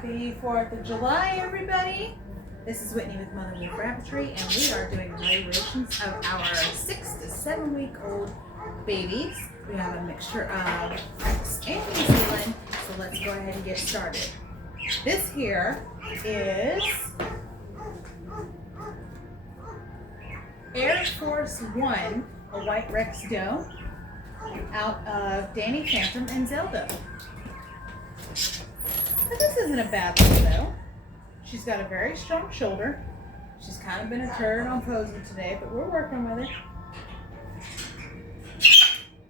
Happy 4th of July, everybody. This is Whitney with Mother Wolf Rabbitry, and we are doing evaluations of our 6 to 7 week old babies. We have a mixture of Rex and New Zealand, so let's go ahead and get started. This here is Air Force One, a white Rex doe, out of Danny Phantom and Zelda. But this isn't a bad one though. She's got a very strong shoulder. She's kind of been a turd on posing today, but we're working with her.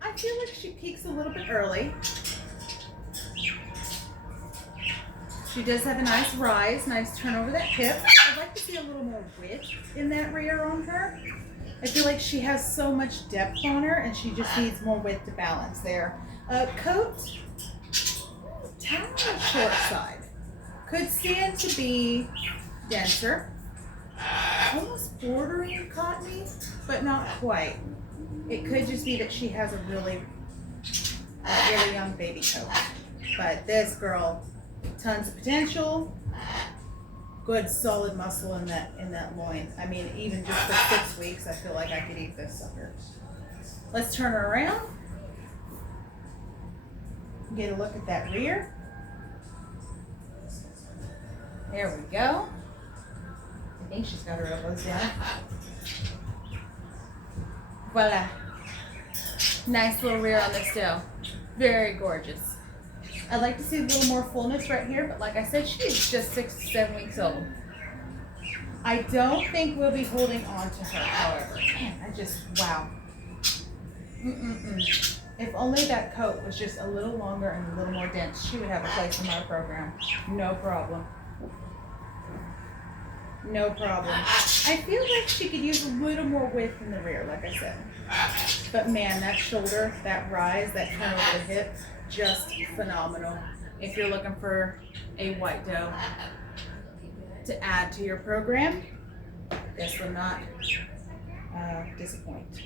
I feel like she peaks a little bit early. She does have a nice rise, nice turn over that hip. I'd like to see a little more width in that rear on her. I feel like she has so much depth on her and she just needs more width to balance there. Coat, kind of short side. Could stand to be denser. Almost bordering cottony, but not quite. It could just be that she has a really young baby coat. But this girl, tons of potential. Good solid muscle in that loin. I mean, even just for 6 weeks, I feel like I could eat this sucker. Let's turn her around. Get a look at that rear. There we go. I think she's got her elbows down. Voila. Nice little rear on this doe. Very gorgeous. I'd like to see a little more fullness right here, but like I said, she's just 6 to 7 weeks old. I don't think we'll be holding on to her, however. Man, wow. If only that coat was just a little longer and a little more dense, she would have a place in our program. No problem. No problem. I feel like she could use a little more width in the rear, like I said. But man, that shoulder, that rise, that turn over the hip, just phenomenal. If you're looking for a white doe to add to your program, this will not disappoint.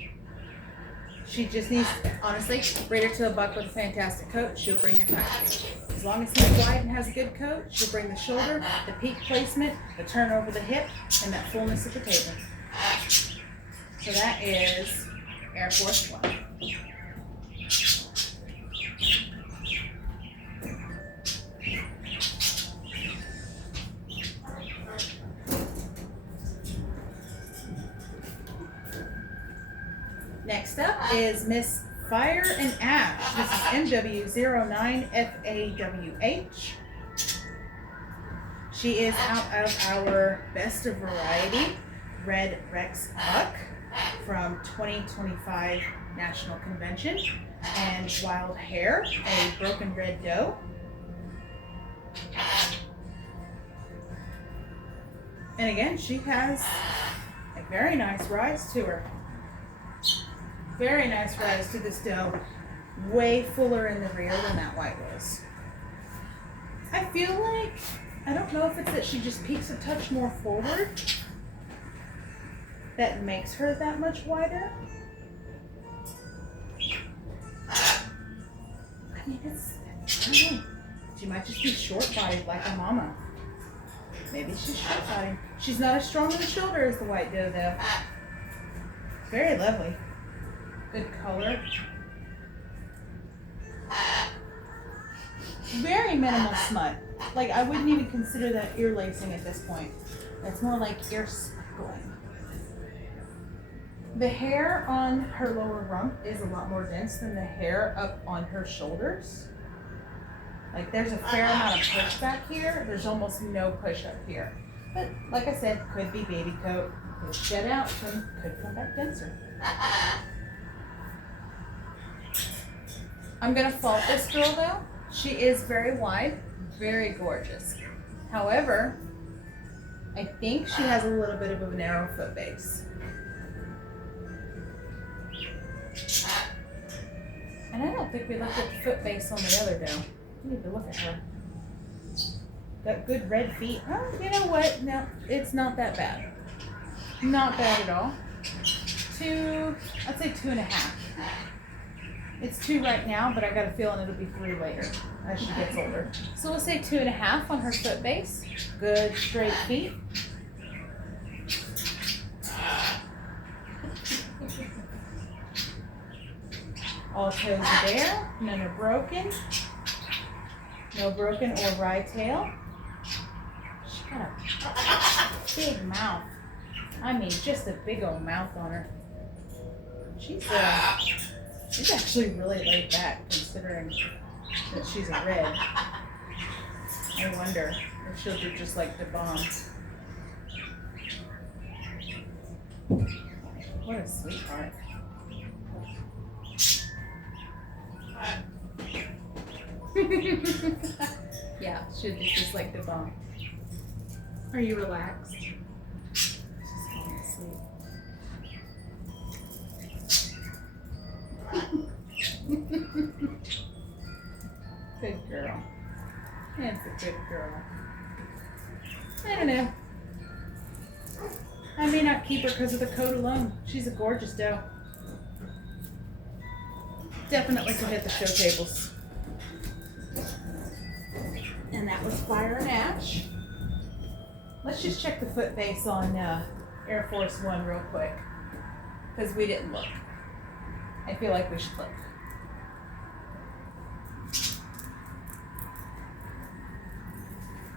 She just needs, honestly, breed her to a buck with a fantastic coat. She'll bring your time. As long as he's wide and has a good coat, she'll bring the shoulder, the peak placement, the turn over the hip, and that fullness at the table. So that is Air Force One. Next up is Miss Fire and Ash. This is MW09FAWH. She is out of our Best of Variety Red Rex Buck from 2025 National Convention, and Wild Hair, a broken red doe. And again, she has a very nice rise to her. Very nice rise to this doe. Way fuller in the rear than that white was. I feel like, I don't know if it's that she just peaks a touch more forward that makes her that much wider. I mean, I don't know. She might just be short-bodied like a mama. Maybe she's short-bodied. She's not as strong in the shoulder as the white doe, though. Very lovely. Good color. Very minimal smut. Like, I wouldn't even consider that ear lacing at this point. That's more like ear speckling. The hair on her lower rump is a lot more dense than the hair up on her shoulders. Like, there's a fair amount of push back here. There's almost no push up here. But like I said, could be baby coat, could shed out, could come back denser. I'm going to fault this girl though. She is very wide, very gorgeous. However, I think she has a little bit of a narrow foot base. And I don't think we looked at the foot base on the other doe. We need to look at her. Got good red feet. Oh, you know what? No, it's not that bad. Not bad at all. I'd say 2.5. It's 2 right now, but I got a feeling it'll be 3 later as she gets older. So we'll say 2.5 on her foot base. Good straight feet. All toes are there, none are broken. No broken or wry tail. She's got a big mouth. I mean, just a big old mouth on her. She's actually really laid back considering that she's a red. I wonder if she'll do just like the bomb. What a sweetheart. Yeah, she'll do just like the bomb. Are you relaxed? She's falling asleep. Good girl. That's a good girl. I don't know. I may not keep her because of the coat alone. She's a gorgeous doe. Definitely could hit the show tables. And that was Fire and Ash. Let's just check the foot base on Air Force One real quick. Because we didn't look. I feel like we should look.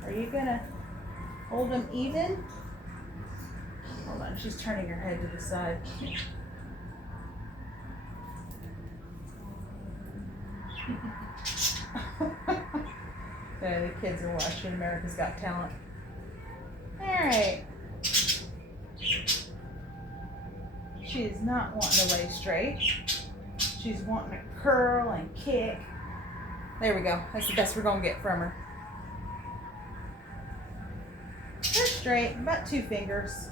Are you gonna hold them even? Hold on, she's turning her head to the side. The kids are watching America's Got Talent. Alright. She is not wanting to lay straight. She's wanting to curl and kick. There we go. That's the best we're going to get from her. They're straight, about 2 fingers.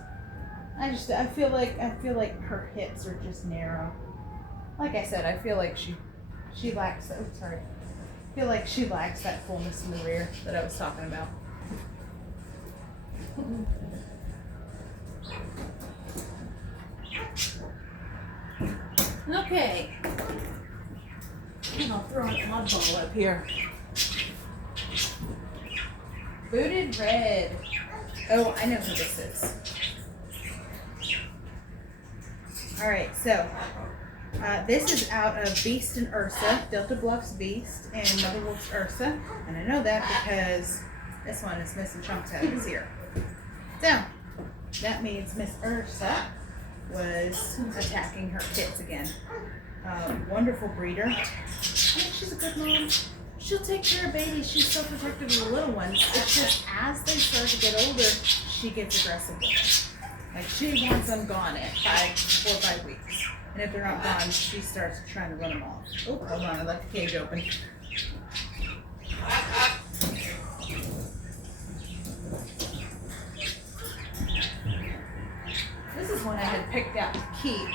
I feel like her hips are just narrow. Like I said, I feel like she lacks, I feel like she lacks that fullness in the rear that I was talking about. Okay. I'll throw an oddball up here. Booted red. Oh, I know who this is. All right, so this is out of Beast and Ursa, Delta Bluffs Beast and Mother Wolf's Ursa. And I know that because this one is missing chunks out of his ear. So, that means Miss Ursa was attacking her kids again. Wonderful breeder. I think she's a good mom. She'll take care of babies. She's so protective of the little ones. It's just as they start to get older, she gets aggressive with them. Like she wants them gone at 4 or 5 weeks. And if they're not gone, she starts trying to run them off. Oh, hold on, I left the cage open. This is one I had picked out to keep.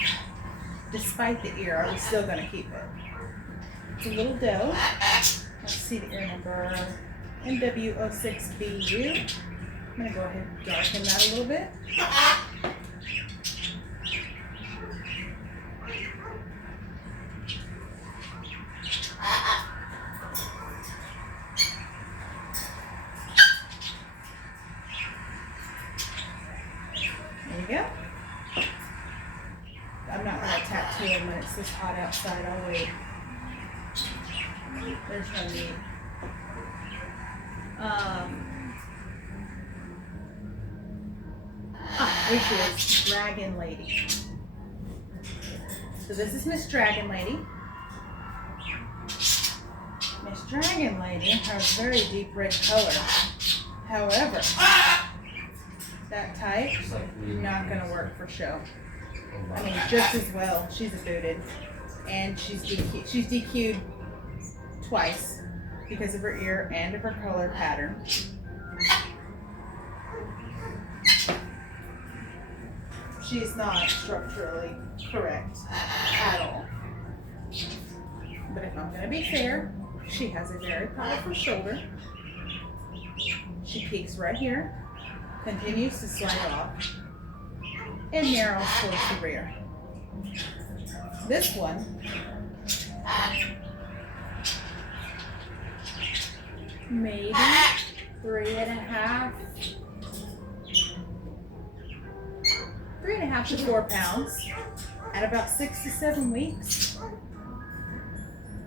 Despite the ear, I was still going to keep it. It's a little doe. Let's see the ear number. MW06BU. I'm going to go ahead and darken that a little bit. There we go. I'm not going to tattoo him when it's this hot outside. I'll wait. There's no need. Here she is, Dragon Lady. So this is Miss Dragon Lady. Miss Dragon Lady has very deep red color. However, that type not going to work for show. I mean, just as well. She's a booted, and she's DQ'd twice because of her ear and of her color pattern. She's not structurally correct at all. But if I'm going to be fair, she has a very powerful shoulder. She peaks right here, continues to slide off, and narrows towards the rear. This one Maybe 3.5 to 4 pounds at about 6 to 7 weeks.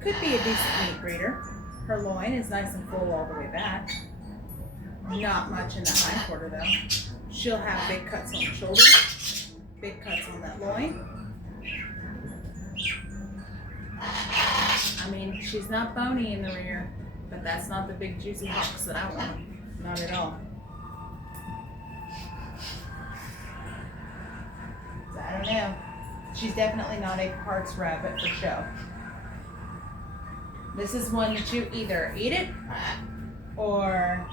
Could be a decent meat breeder. Her loin is nice and full all the way back. Not much in that hind quarter though. She'll have big cuts on the shoulder, big cuts on that loin. I mean, she's not bony in the rear, but that's not the big juicy hocks that I want. Not at all. So I don't know. She's definitely not a parts rabbit for show. This is one that you either eat it or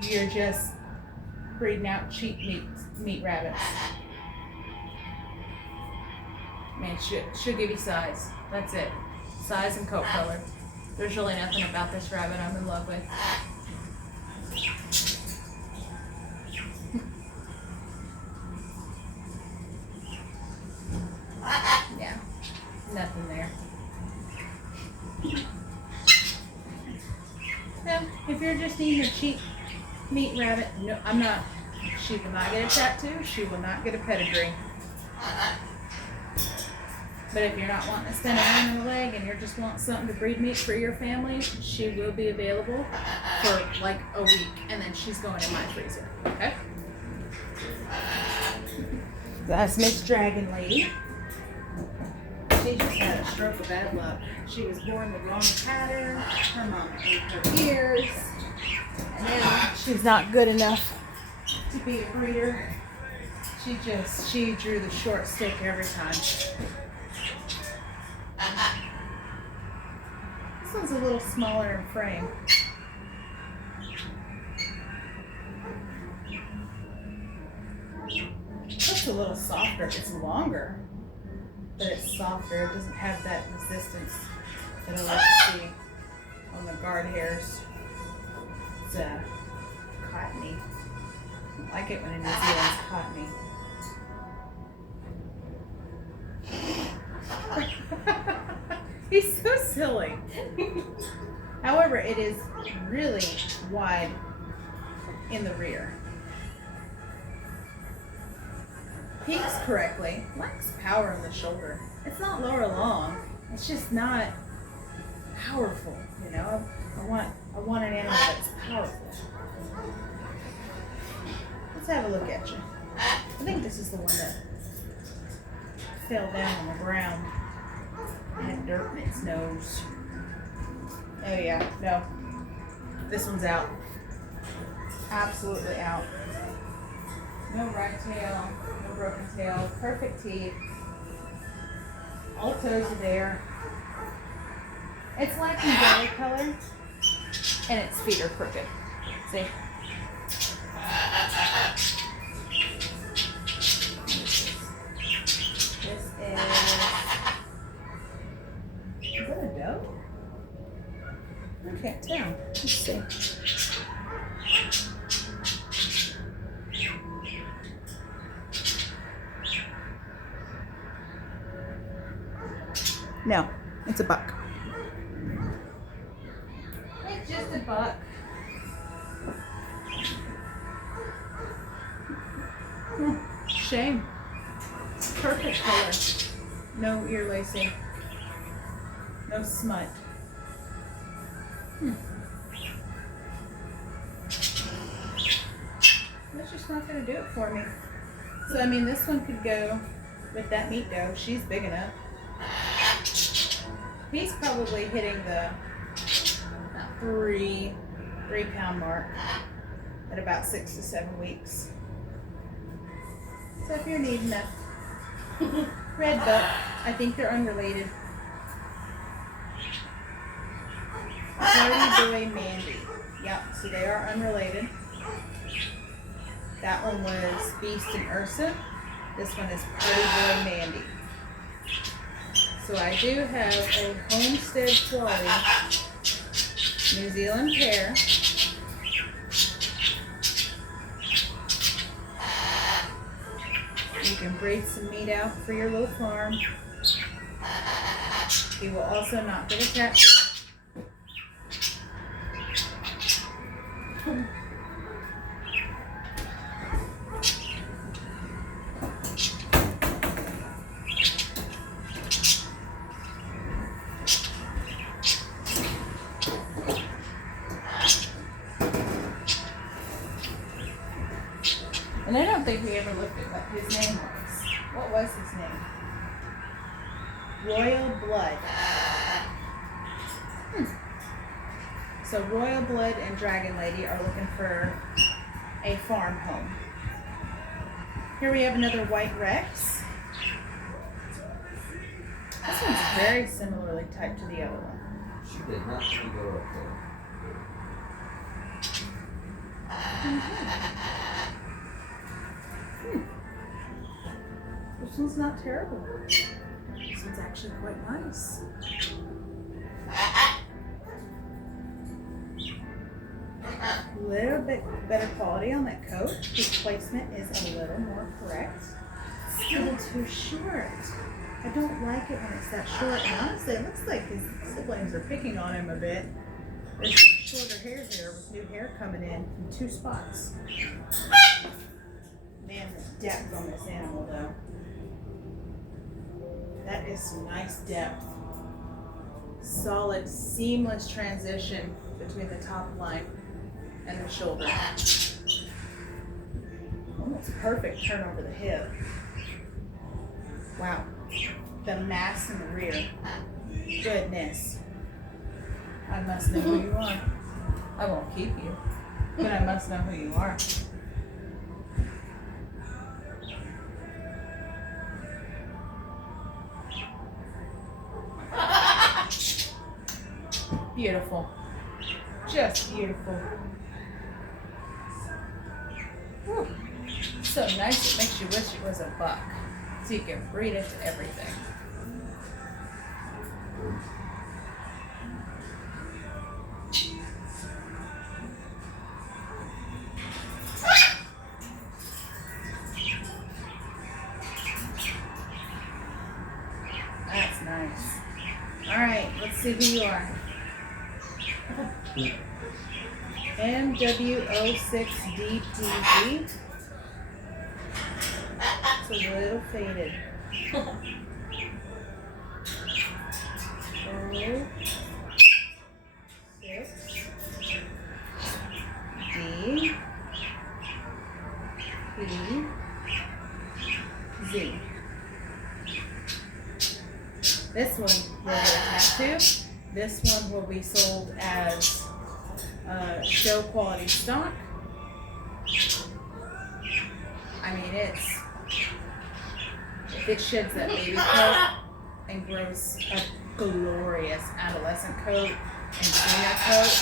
you're just breeding out cheap meat rabbits. Man, she'll give you size. That's it. Size and coat color. There's really nothing about this rabbit I'm in love with. Yeah, nothing there. So, if you're just eating a cheap meat rabbit, no, I'm not. She will not get a tattoo. She will not get a pedigree. But if you're not wanting to spend an arm and a leg and you just want something to breed meat for your family, she will be available for like a week, and then she's going in my freezer. Okay? That's Miss Dragon Lady. She just had a stroke of bad luck. She was born the wrong pattern. Her mom ate her ears. And now she's not good enough to be a breeder. She drew the short stick every time. This one's a little smaller in frame. Looks a little softer. It's longer, but it's softer. It doesn't have that resistance that I like to see on the guard hairs. It's cottony. I like it when a New Zealand's cottony. He's so silly. However, it is really wide in the rear. Peaks correctly, lacks power in the shoulder. It's not lower long. It's just not powerful. You know, I want an animal that's powerful. Let's have a look at you. I think this is the one that fell down on the ground. It had dirt in its nose. Oh yeah, no. This one's out. Absolutely out. No right tail, no broken tail, perfect teeth. All toes are there. It's lacking belly color, and its feet are crooked. See? This is that a doe? I can't tell. Let's see. No, it's a buck. It's just a buck. Shame. Perfect color. No ear lacing. No smut. That's just not going to do it for me. So, I mean, this one could go with that meat doe. She's big enough. He's probably hitting the 3-pound mark at about 6 to 7 weeks. So if you're needing a red buck, I think they're unrelated. Party Boy Mandy. Yep, so they are unrelated. That one was Beast and Ursa. This one is Party Boy Mandy. So I do have a Homestead quality New Zealand pair. You can breed some meat out for your little farm. He will also not get a tattoo. And I don't think we ever looked at what his name was. What was his name? Royal Blood. So Royal Blood and Dragon Lady are looking for a farm home. Here we have another White Rex. This one's very similarly typed to the other one. She did not want to go up there. This one's not terrible. This one's actually quite nice. A little bit better quality on that coat. His placement is a little more correct. It's a little too short. I don't like it when it's that short. And honestly, it looks like his siblings are picking on him a bit. There's some shorter hair here with new hair coming in 2 spots. Man, the depth on this animal though. That is some nice depth. Solid, seamless transition between the top line and the shoulder. Almost perfect turn over the hip. Wow. The mass in the rear. Goodness. I must know who you are. I won't keep you, but I must know who you are. Beautiful. Just beautiful. Whew. So nice it makes you wish it was a buck. So you can breed into everything. That's nice. Alright, let's see who you are. MW06DPZ. It's a little faded. O6DPZ. This one will get a tattoo. This one will be sold as show quality stock. I mean, if it sheds that baby coat and grows a glorious adolescent coat and junior coat,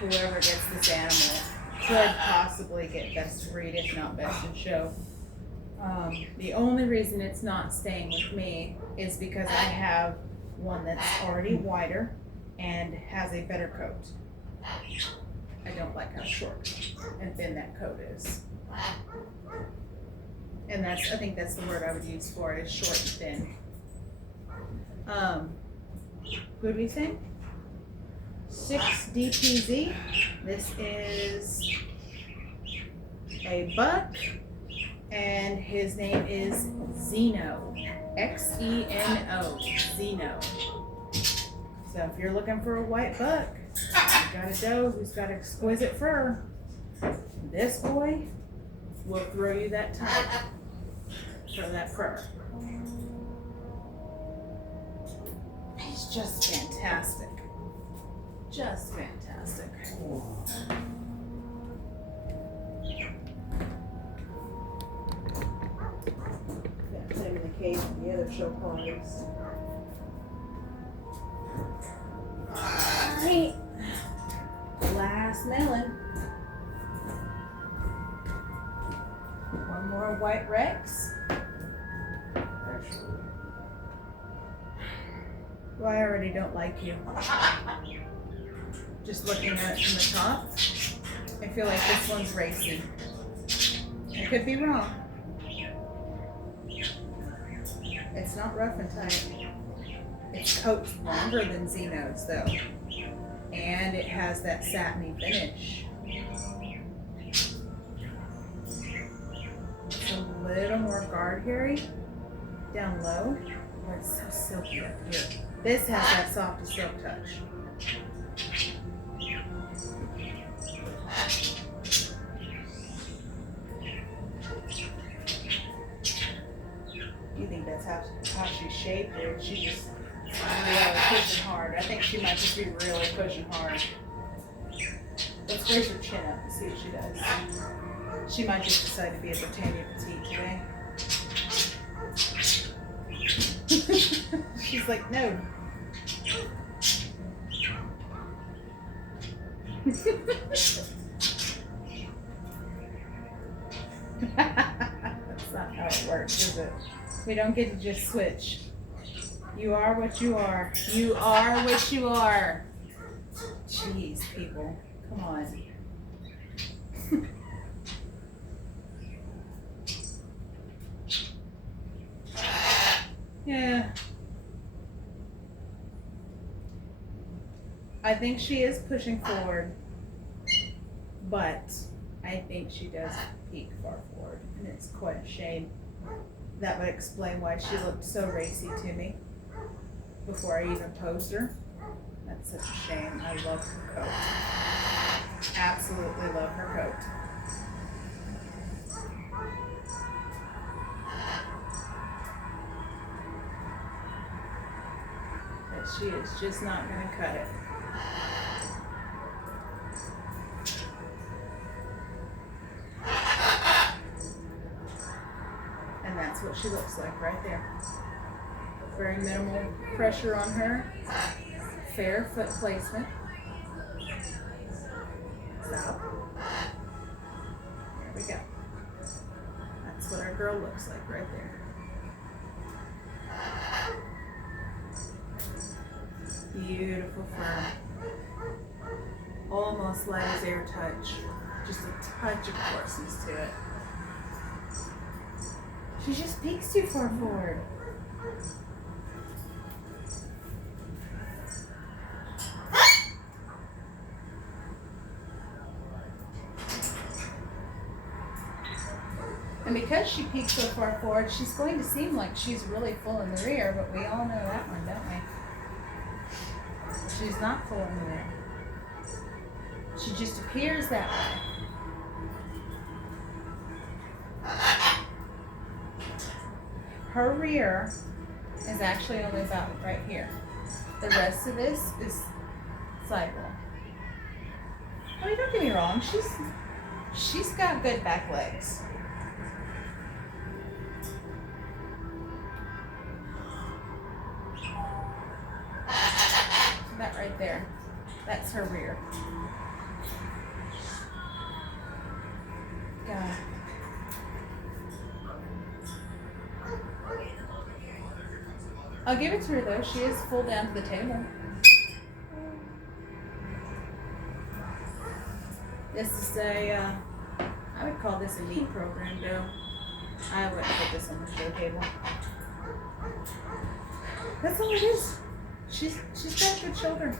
whoever gets this animal could possibly get best breed, if not best in show. The only reason it's not staying with me is because I have one that's already wider and has a better coat. I don't like how short and thin that coat is. And I think that's the word I would use for it, is short and thin. Who do we think? 6DPZ. This is a buck, and his name is Xeno. Xeno. Xeno. So if you're looking for a white buck, you got a doe who's got exquisite fur, this boy will throw you that type for that fur. He's just fantastic. Just fantastic. Yeah, put him in the cage with the other show qualities. Alright. Last melon. One more White Rex. Actually. Well, I already don't like you. Just looking at it from the top, I feel like this one's racy. I could be wrong. It's not rough and tight. Its coat's longer than Zeno's though. And it has that satiny finish. It's a little more guard hairy down low. Oh, it's so silky up here. This has that soft silk touch. You think that's how she shaped it? She just really pushing hard. I think she might just be really pushing hard. Let's raise her chin up and see what she does. She might just decide to be a Britannia Petite today. She's like, no. That's not how it works, is it? We don't get to just switch. You are what you are. You are what you are. Jeez, people. Come on. Yeah. I think she is pushing forward, but I think she does peek far forward, and it's quite a shame. That would explain why she looked so racy to me before I even posed her. That's such a shame. I love her coat. Absolutely love her coat. But she is just not going to cut it. And that's what she looks like right there. Very minimal pressure on her. Fair foot placement. Stop. There we go. That's what our girl looks like right there. Beautiful fur. Almost light as air touch. Just a touch of coarseness to it. She just peeks too far forward. And because she peeks so far forward, she's going to seem like she's really full in the rear, but we all know that one, don't we? She's not full in the rear. She just appears that way. Her rear is actually only about right here. The rest of this is sidewall. I mean, don't get me wrong, she's got good back legs. That right there, that's her rear. God. I'll give it to her though, she is full down to the table. This is I would call this a meat program though. I wouldn't put this on the show table. That's all it is. She's got a good shoulder.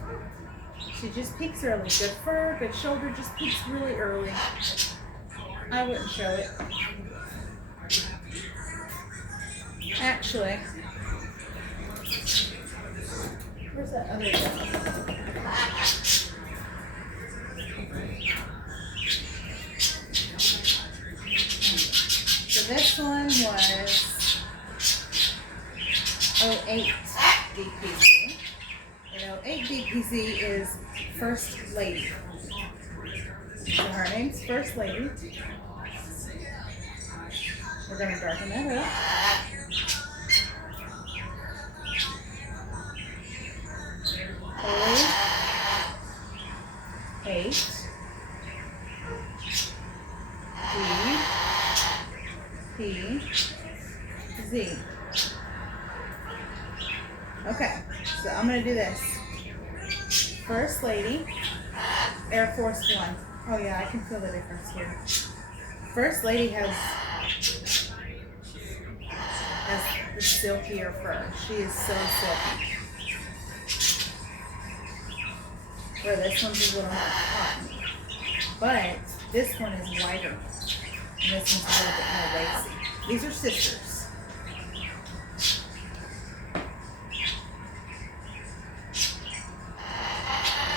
She just peaks early. Good fur, good shoulder, just peaks really early. I wouldn't show it. Actually, where's that other guy? So this one was 08 DPC. And 08 DPC is First Lady. So her name's First Lady. We're going to darken that up. Eight. D. P. Z. Okay, so I'm going to do this. First Lady, Air Force One. Oh yeah, I can feel the difference here. First Lady has the silkier fur. She is so silky. where this one's a little more cotton. But this one is whiter, and this one's a little bit more lacy. These are sisters.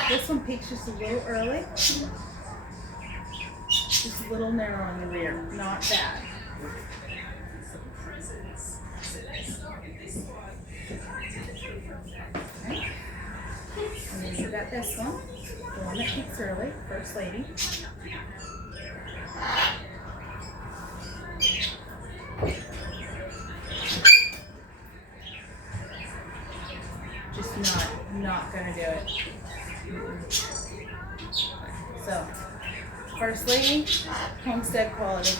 This one peaks just a little early. Just a little narrow on the rear. Not bad. Okay. And then you got this one. The one that peaks early. First Lady. Just not gonna do it. So, First Lady, Homestead quality.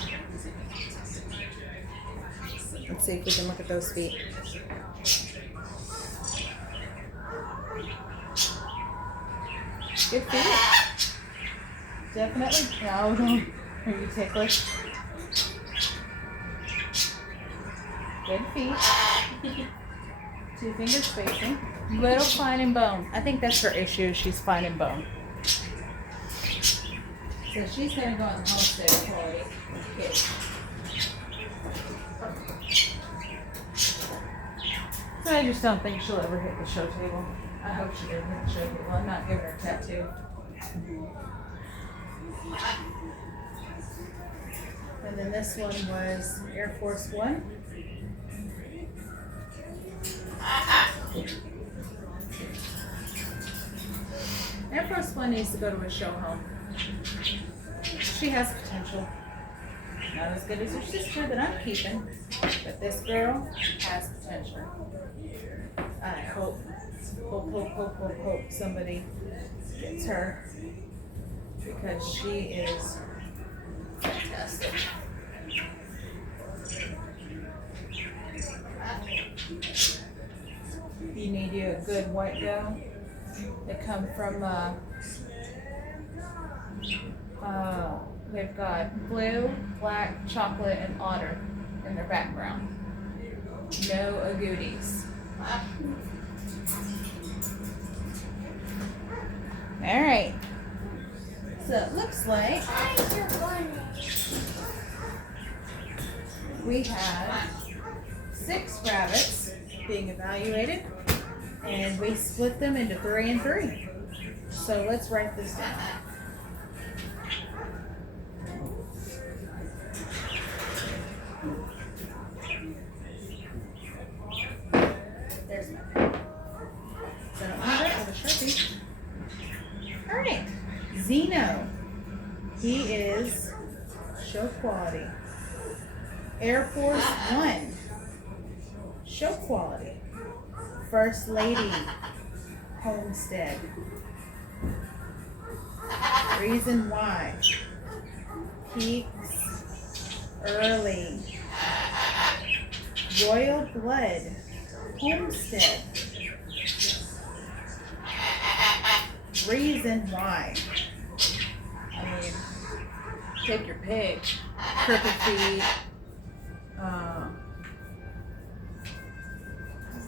Let's see if we can look at those feet. Good feet. Definitely. No, don't. Are you ticklish? Good feet. 2 fingers spacing. Little fine in bone. I think that's her issue. She's fine in bone. So she's gonna go on the Homestead quality kit. So I just don't think she'll ever hit the show table. I hope she doesn't hit the show table. I'm not giving her a tattoo. And then this one was Air Force One. Air Force One needs to go to a show home. She has potential. Not as good as her sister that I'm keeping, but this girl has potential. I hope somebody gets her, because she is fantastic. You need you a good white doe. They come from they've got blue, black, chocolate, and otter in their background. No agoutis. All right. So it looks like we have 6 rabbits being evaluated, and we split them into 3 and 3. So let's write this down. There's my pen. So I don't have it with a Sharpie. All right, Zeno. He is show quality. Air Force One, show quality. First Lady, Homestead. Reason why. Peaks early. Royal Blood, Homestead. Reason why. I mean, take your pick. Crooked feet,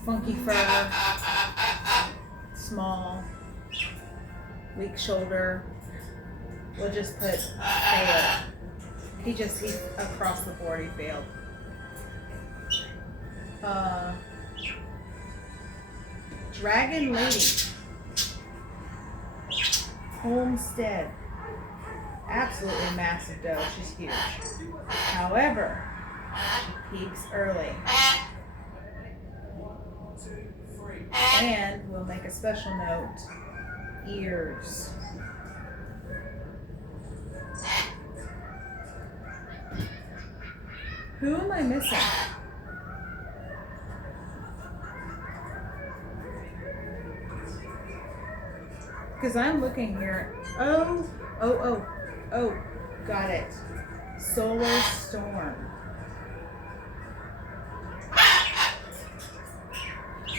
funky fur, small, weak shoulder. We'll just put failed. He across the board, he failed. Dragon Lady, Homestead. Absolutely massive doe. She's huge. However, she peaks early. And we'll make a special note. Ears. Who am I missing? Because I'm looking here. Oh, got it. Solar Storm.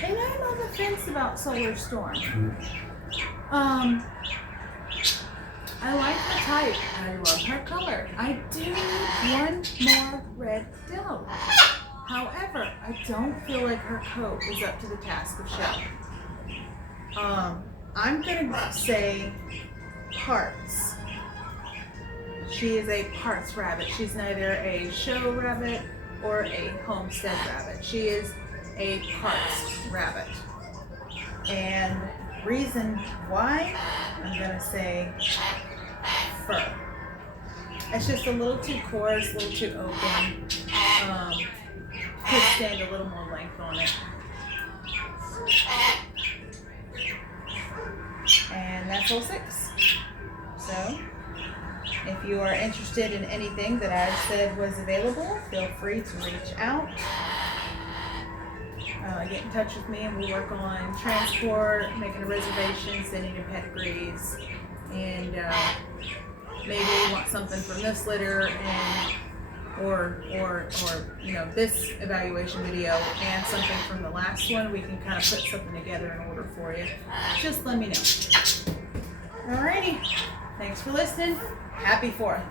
And I'm on the fence about Solar Storm. I like the type. I love her color. I do need one more red doe. However, I don't feel like her coat is up to the task of show. I'm gonna say parts. She is a parts rabbit. She's neither a show rabbit or a homestead rabbit. She is a parts rabbit. And reason why, I'm gonna say fur. It's just a little too coarse, a little too open. Could stand a little more length on it. And that's all 6. So, if you are interested in anything that I said was available, feel free to reach out. Get in touch with me and we'll work on transport, making a reservation, sending your pedigrees, and maybe you want something from this litter and or you know, this evaluation video and something from the last one. We can kind of put something together in order for you. Just let me know. Alrighty, thanks for listening. Happy 4th.